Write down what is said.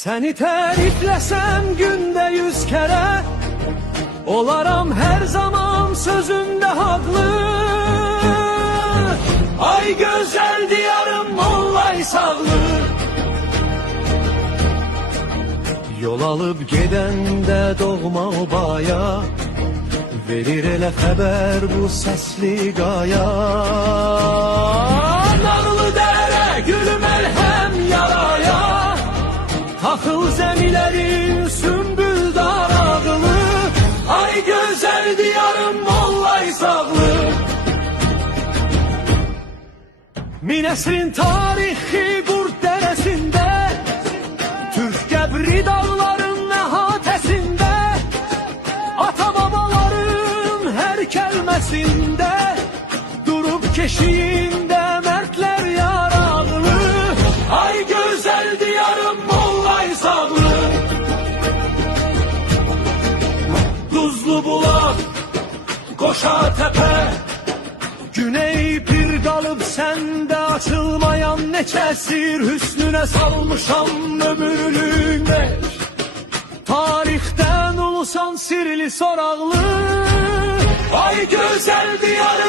Seni tərifləsəm gündə 100 kere, olaram her zaman sözünde haklı. Ay güzel diyarım Mollay sağlı. Yol alıp gedəndə doğma obaya, verir elə xəbər bu səsli qaya. Nağlı dərə gülüm əlhəm yaraya, taxıl zəmilərin sümbül darağılı. Ay gözəl diyarım Mollay sağlı. Minəsrin tarixi Qurd dərəsində, Türk qəbri dağların əhatəsində, ata-babaların hər kəlməsində, durub keşiyində mərdlər yarağlı. Ay gözəl diyarım Mollay sağlı. Duzlu bulaq, qoşa təpə, Güney bir qalıb səndə açılmayan neçə sir, hüsnünə salmışam ömürlüyünə. Tarixdən ulusan sirli soraqlı. Ay gözəl diyarım